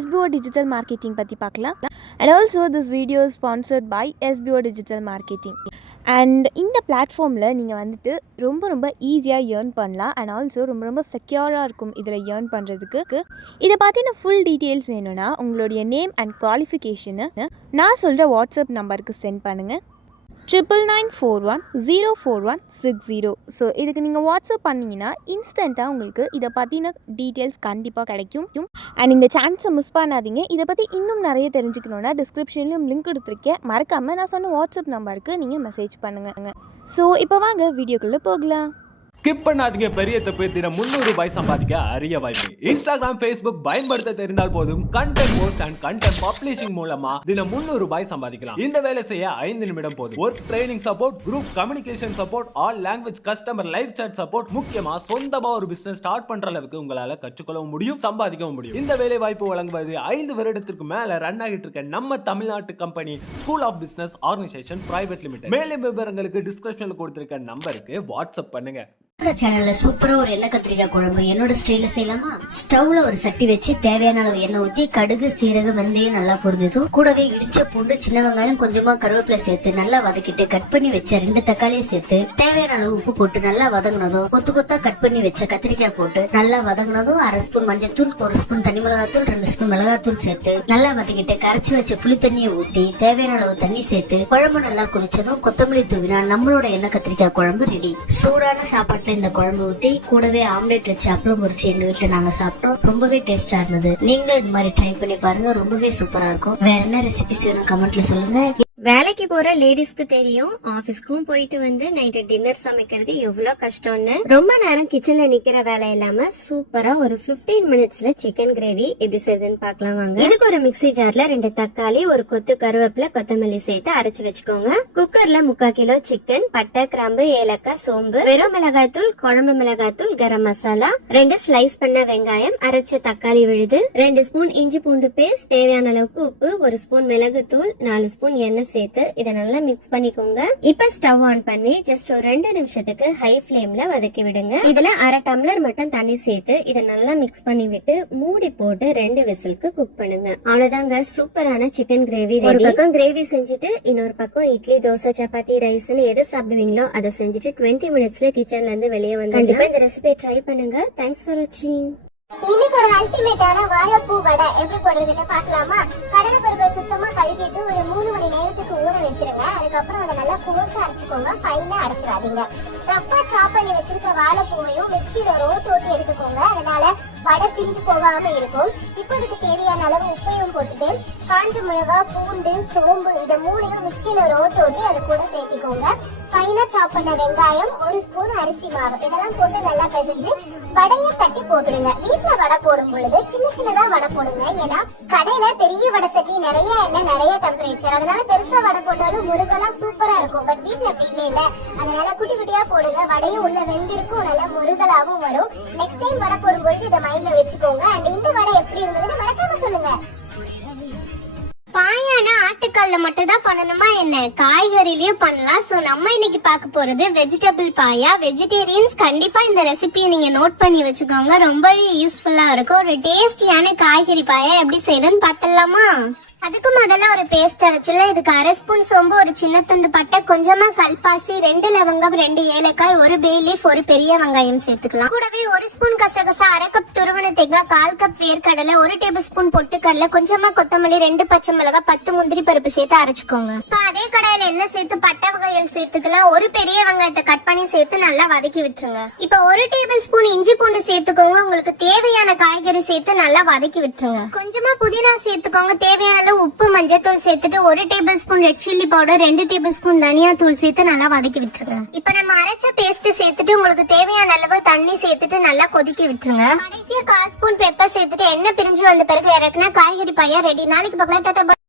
SBO Digital Marketing பற்றி பார்க்கலாம். And also this video is sponsored by SBO Digital Marketing. And இந்த பிளாட்ஃபார்மில் நீங்கள் வந்துட்டு ரொம்ப ஈஸியாக ஏர்ன் பண்ணலாம். அண்ட் ஆல்சோ ரொம்ப செக்யூராக இருக்கும் இதில் ஏர்ன் பண்ணுறதுக்கு. இதை பற்றின ஃபுல் டீட்டெயில்ஸ் வேணும்னா உங்களுடைய நேம் அண்ட் குவாலிஃபிகேஷனை நான் சொல்கிற வாட்ஸ்அப் நம்பருக்கு சென்ட் பண்ணுங்கள். 9994104160. ஸோ இதுக்கு நீங்கள் வாட்ஸ்அப் பண்ணிங்கன்னா இன்ஸ்டண்ட்டாக உங்களுக்கு இதை பற்றின டீட்டெயில்ஸ் கண்டிப்பாக கிடைக்கும். அண்ட் இந்த சான்ஸை மிஸ் பண்ணாதீங்க. இதை பற்றி இன்னும் நிறைய தெரிஞ்சுக்கணுன்னா டிஸ்கிரிப்ஷன்லையும் லிங்க் கொடுத்துருக்கேன். மறக்காமல் நான் சொன்ன வாட்ஸ்அப் நம்பருக்கு நீங்கள் மெசேஜ் பண்ணுங்கள். ஸோ இப்போ வாங்க வீடியோக்குள்ளே போகலாம். ஸ்கிப் பண்ணாதீங்க. பெரிய தப்பு. தினம் 300 ரூபாய் சம்பாதிக்க அரிய வாய்ப்பு. இன்ஸ்டாகிராம், ஃபேஸ்புக் பயன்படுத்த தெரிந்தால் போதும் content post and content publishing மூலமா தினம் 300 ரூபாய் சம்பாதிக்கலாம். இந்த வேலை செய்ய 5 நிமிடம் போதும். Work training support, group communication support, all language customer live chat support, முக்கியமா சொந்தமா ஒரு பிசினஸ் ஸ்டார்ட் பண்ற அளவுக்கு உங்களால கற்றுக்கொள்ளவும் முடியும், சம்பாதிக்கவும் முடியும். இந்த வேலை வாய்ப்பு வழங்குவது 5 வருடத்திற்கு மேல ரன் ஆகிட்டு இருக்க நம்ம தமிழ்நாட்டு company school of business organisation private limited. மேலும் விவரங்களுக்கு டிஸ்கிரிப்ஷன்ல கொடுத்திருக்க நம்பருக்கு வாட்ஸ்அப் பண்ணுங்க. சேனல்ல சூப்பரா ஒரு எண்ணெய் கத்திரிக்காய் குழம்பு என்னோட ஸ்டைல செய்யலாமா? ஸ்டவ்ல ஒரு சட்டி வச்சு தேவையான அளவு எண்ணெய் ஊத்தி கடுகு, சீரகம், வெந்தயம் நல்லா பொரிஞ்சதும் கூடவே இடிச்ச பூண்டு, சின்ன வெங்காயம், கொஞ்சமா கருவேப்பிலை சேர்த்து நல்லா வதக்கிட்டு கட் பண்ணி வச்ச 2 தக்காளியை சேர்த்து தேவையான அளவு உப்பு போட்டு நல்லா வதங்கினதும் கொத்து கொத்தா கட் பண்ணி வச்ச கத்திரிக்காய் போட்டு நல்லா வதங்கினதும் 1/2 ஸ்பூன் மஞ்சள்தூள், 1 ஸ்பூன் தனி மிளகாத்தூள், 2 ஸ்பூன் மிளகாத்தூள் சேர்த்து நல்லா வதக்கிட்டு கரைச்சி வச்ச புளி தண்ணியை ஊத்தி தேவையான அளவு தண்ணி சேர்த்து குழம்பு நல்லா கொதிச்சதும் கொத்தமல்லி தூவினா நம்மளோட எண்ணெய் கத்திரிக்காய் குழம்பு ரெடி. சூடான சாப்பாட்டு இந்த குழம்பு ஊத்தி கூடவே ஆம்லெட் வச்சு அப்பளம் பொரிச்சு எங்க வீட்டுல நாங்க சாப்பிட்டோம். ரொம்பவே டேஸ்டா இருந்தது. நீங்களும் இது மாதிரி ட்ரை பண்ணி பாருங்க. ரொம்பவே சூப்பரா இருக்கும். வேற என்ன ரெசிபிஸ் வேணும் கமெண்ட்ல சொல்லுங்க. வேலைக்கு போற லேடிஸ்க்கு தெரியும், ஆபீஸ்க்கும் போயிட்டு வந்து நைட்டு டின்னர் சமைக்கிறது எவ்வளவு கஷ்டம்னு. ரொம்ப நேரம் கிச்சன்ல நிக்கிற வேலை இல்லாம சூப்பரா ஒரு 15 மினிட்ஸ்ல சிக்கன் கிரேவி எப்படி செய்யுதுன்னு பாக்கலாம் வாங்க. இதுக்கு ஒரு மிக்ஸி ஜார்ல 2 தக்காளி, ஒரு கொத்து கருவேப்பிலை, கொத்தமல்லி சேர்த்து அரைச்சு வச்சுக்கோங்க. குக்கர்ல 3/4 கிலோ சிக்கன், பட்டை, கிராம்பு, ஏலக்காய், சோம்பு, வெறும் மிளகாய்த்தூள், குழம்பு மிளகாய்த்தூள், கரம் மசாலா, 2 ஸ்லைஸ் பண்ண வெங்காயம், அரைச்ச தக்காளி விழுது, 2 ஸ்பூன் இஞ்சி பூண்டு பேஸ்ட், தேவையான அளவுக்கு உப்பு, 1 ஸ்பூன் மிளகு தூள், 4 ஸ்பூன் எண்ணெய் சேர்த்து இதை நல்லா மிக்ஸ் பண்ணிக்கோங்க. இப்ப ஸ்டவ் ஆன் பண்ணி ஜஸ்ட் ஒரு 2 நிமிஷத்துக்கு ஹை ஃபிளேம்ல வதக்கி விடுங்க. இதுல 1/2 டம்ளர் மட்டும் தண்ணி சேர்த்து இதை நல்லா மிக்ஸ் பண்ணி விட்டு மூடி போட்டு 2 விசிலுக்கு குக் பண்ணுங்க. அவ்வளவுதாங்க, சூப்பரான சிக்கன் கிரேவி ரெடி. ஒரு பக்கம் கிரேவி செஞ்சுட்டு இன்னொரு பக்கம் இட்லி, தோசை, சப்பாத்தி, ரைஸ்னு எது சாப்பிடுவீங்களோ அதை செஞ்சுட்டு 20 மினிட்ஸ்ல கிச்சன்ல இருந்து வெளியே வந்து கண்டிப்பா இந்த ரெசிபியை ட்ரை பண்ணுங்க. தேங்க்ஸ் ஃபார் வாட்சிங். இன்னைக்கு ஒரு அல்டிமேட்டான வாழைப்பூ வடை எப்படி போடுறதுன்னு பாக்கலாமா? கடலை பருப்பை சுத்தமா கழுகிட்டு ஒரு 3 மணி நேரத்துக்கு ஊற வச்சிருங்க. அதுக்கப்புறம் அதை நல்லா கோர்ஸா அரைச்சுக்கோங்க, ஃபைனா அரைச்சிடாதீங்க. ரஃபா சாப் பண்ணி வச்சிருக்க வாழைப்பூவையும் மிக்சியில ரோட்டு ஓட்டி எடுத்துக்கோங்க. அதனால வடை பிஞ்சு போகாம இருக்கும். இப்போ இதுக்கு தேவையான அளவு உப்பையும் போட்டுட்டு காஞ்ச மிளகா, பூண்டு, சோம்பு இதை 3ஐயும் மிக்சியில ரோட்டு ஓட்டி அது கூட சேர்த்திக்கோங்க. ஃபைனா சாப் பண்ண வெங்காயம், 1 ஸ்பூன் அரிசி மாவு இதெல்லாம் போட்டு நல்லா பிசைஞ்சு வடையை தட்டி போட்டுடுங்க. வீட்டுல வடை போடும் பொழுது சின்னதா வடை போடுங்க. ஏன்னா கடையில பெரிய வடை சட்டி, நிறைய எண்ணெய், நிறைய டெம்பரேச்சர், அதனால பெருசா வடை போட்டாலும் முருகலா சூப்பரா இருக்கும். பட் வீட்டுல அப்படி இல்ல, அதனால குட்டி குட்டியா போடுங்க. வடையும் உள்ள வெந்திருக்கும், நல்லா முருகலாவும் வரும். நெக்ஸ்ட் டைம் வடை போடும் பொழுது இதை மைண்ட்ல வச்சுக்கோங்க. அண்ட் இந்த வடை எப்படி இருந்ததுன்னு மறக்காம சொல்லுங்க. பாயானா ஆட்டுக்கல்ல மட்டும் தான் பண்ணணுமா என்ன? காய்கறிலயும் பண்ணலாம். சோ நம்ம இன்னைக்கு பார்க்க போறது வெஜிடபிள் பாயா. வெஜிடேரியன்ஸ் கண்டிப்பா இந்த ரெசிபியை நீங்க நோட் பண்ணி வச்சுக்கோங்க. ரொம்பவே யூஸ்ஃபுல்லா இருக்கும். ஒரு டேஸ்டியான காய்கறி பாயா எப்படி செய்யணும்னு பார்த்தலாமா? அதுக்கு முதல்ல ஒரு பேஸ்ட் அரைச்சுல இதுக்கு 1/2 ஸ்பூன் சோம்பு, ஒரு சின்ன துண்டு பட்டை, கொஞ்சமா கல்பாசி, 2 லவங்கம், 2 ஏலக்காய், 1 பே லீஃப், 1 பெரிய வெங்காயம் சேர்த்துக்கலாம். கூடவே 1 ஸ்பூன் கசகசா, 1/2 கப் துருவன தேங்காய், 1/4 கப் வேர்க்கடலை, 1 டேபிள் ஸ்பூன் பொட்டுக்கடலை, கொஞ்சமா கொத்தமல்லி, 2 பச்சை மிளகாய், 10 முந்திரி பருப்பு சேர்த்து அரைச்சுக்கோங்க. இப்ப அதே கடாயில எண்ணெய் சேர்த்து பட்டை வகைகள் சேர்த்துக்கலாம். 1 பெரிய வெங்காயத்தை கட் பண்ணி சேர்த்து நல்லா வதக்கி விட்டுருங்க. இப்ப 1 டேபிள் ஸ்பூன் இஞ்சி பூண்டு சேர்த்துக்கோங்க. உங்களுக்கு தேவையான காய்கறி சேர்த்து நல்லா வதக்கி விட்டுருங்க. கொஞ்சமா புதினா சேர்த்துக்கோங்க. தேவையான உப்பு, மஞ்சள் சேர்த்துட்டு 1 table spoon red chilli powder, 2 table spoon தனியா தூள் சேர்த்து நல்லா வதக்கி விட்டுருங்க. இப்ப நம்ம அரைச்ச பேஸ்ட் சேர்த்துட்டு உங்களுக்கு தேவையான அளவு தண்ணி சேர்த்துட்டு நல்லா கொதிக்க விட்டுருங்க. கடைசியா 1/4 ஸ்பூன் பெப்பர் சேர்த்துட்டு எண்ணெய் பிரிஞ்சு வந்த பிறகு இறக்குனா காய்கறி பாயா ரெடி. நாளைக்கு பார்க்கலாம். டாடா.